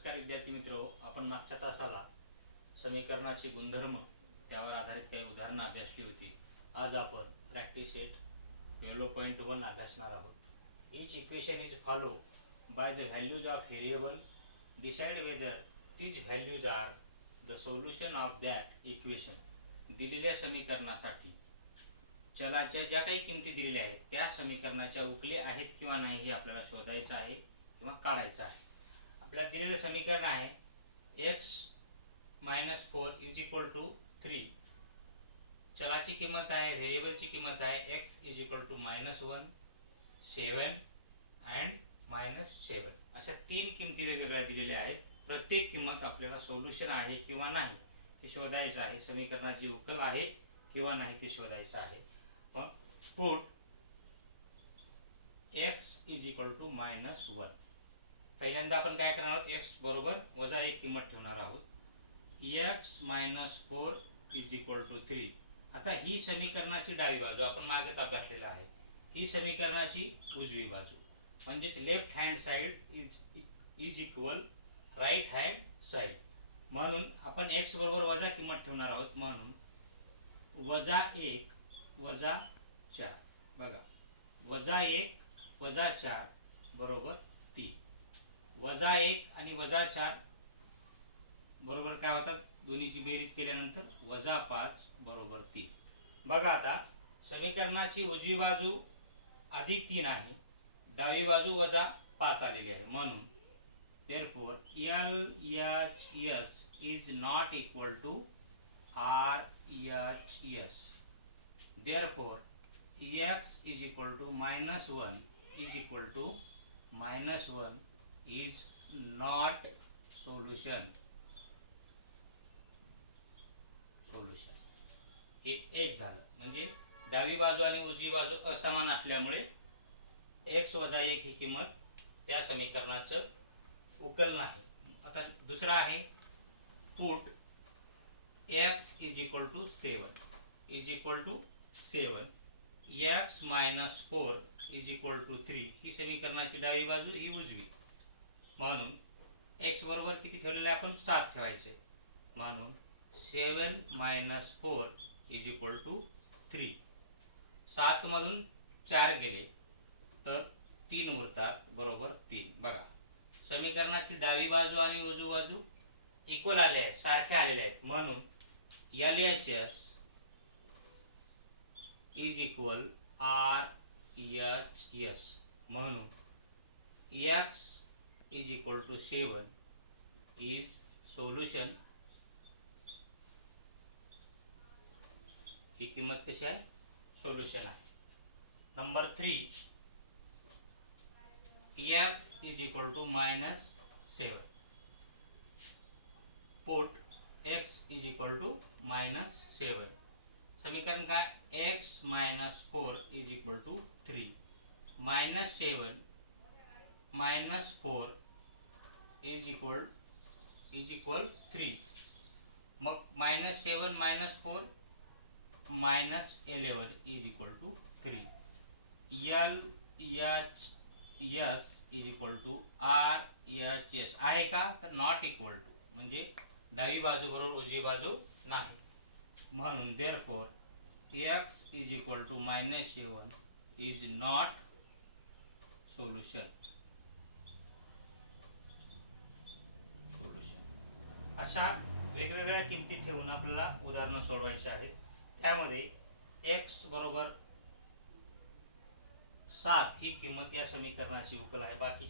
नमस्कार विद्यार्थी मित्रो, आपण मागच्या तासाला समीकरणाचे गुणधर्म त्यावर आधारित काही उदाहरणं अभ्यासली होती. आज आपण प्रॅक्टिस सेट 12.1 अभ्यासणार आहोत. Each equation is followed by the values of variable. Decide whether these values are the solution of that equation. दिलेल्या समीकरणासाठी चलाच्या ज्या काही किमती दिलेल्या आहेत त्या समीकरणाच्या उकले आहेत किंवा नाही हे आपल्याला शोधायचं आहे किंवा काढायचं आहे. आपल्याला दिलेलं समीकरण आहे x - 4 = 3. चलाची किंमत आहे, व्हेरिएबलची किंमत आहे x -1, 7 and -7. अशा तीन किमती वेगवेगळ्या दिलेल्या आहेत. प्रत्येक किंमत आपल्याला सोल्युशन आहे किंवा नाही हे शोधायचं आहे. समीकरणाची उकल आहे किंवा नाही ते शोधायचं आहे. मग पुट x -1. पहिल्यांदा आपण काय करणार आहोत, x बरोबर -1 किंमत ठेवणार आहोत. x - 4 = 3. आता ही समीकरणाची डावी बाजू आपण मागेच अभ्यासलेला आहे. ही समीकरणाची उजवी बाजू म्हणजेच left hand side is equal right hand side. म्हणून आपण x बरोबर वजा किंमत ठेवणार आहोत. म्हणून -1 - 4. बघा, -1 - 4 बरोबर 3. -1 आणि -4 बरोबर काय होतात, दोन्हीची बेरीज केल्यानंतर -5 बरोबर 3. बघा, आता समीकरणाची उजवी बाजू +3 आहे, डावी बाजू -5 आलेली आहे. म्हणून therefore LHS is not equal to RHS. therefore x is equal to -1 is equal to -1 is not solution. हे एक झालं. म्हणजे डावी बाजू आणि उजवी बाजू असमान असल्यामुळे x - 1 ही किंमत त्या समीकरणाचं उकल नाही. आता दुसरा आहे पुट x = 7 7. x - 4 = 3. ही समीकरणाची डावी बाजू ही उजवी. म्हणून x बरोबर किती ठेवलेलं आहे आपण, 7 ठेवायचे. म्हणून 7 - 4 = 3. 7 मधून 4 गेले तर 3 उरतात, बरोबर 3. बघा, समीकरणाची डावी बाजू आणि उजवी बाजू इक्वल आले आहेत, सारखे आलेले आहेत. म्हणून LHS is equal RHS. म्हणून x = 7 is solution. ही किंमत कशी आहे, सोल्युशन आहे. Number 3, x = -7. Put x = -7. समीकरण काय, x - 4 = 3. -7 - 4 = 3. मग -7 - 4 -11 = 3. LHS = RHS आहे का, तर नॉट इक्वल टू, म्हणजे डावी बाजू बरोबर उजवी बाजू नाही. म्हणून therefore x = -7 is not solution. अशा वेगवेगळ्या किमती ठेवून आपल्याला उदाहरणं सोडवायची आहेत. त्यामध्ये x बरोबर 7 ही किंमत या समीकरणाची उकल आहे. बाकी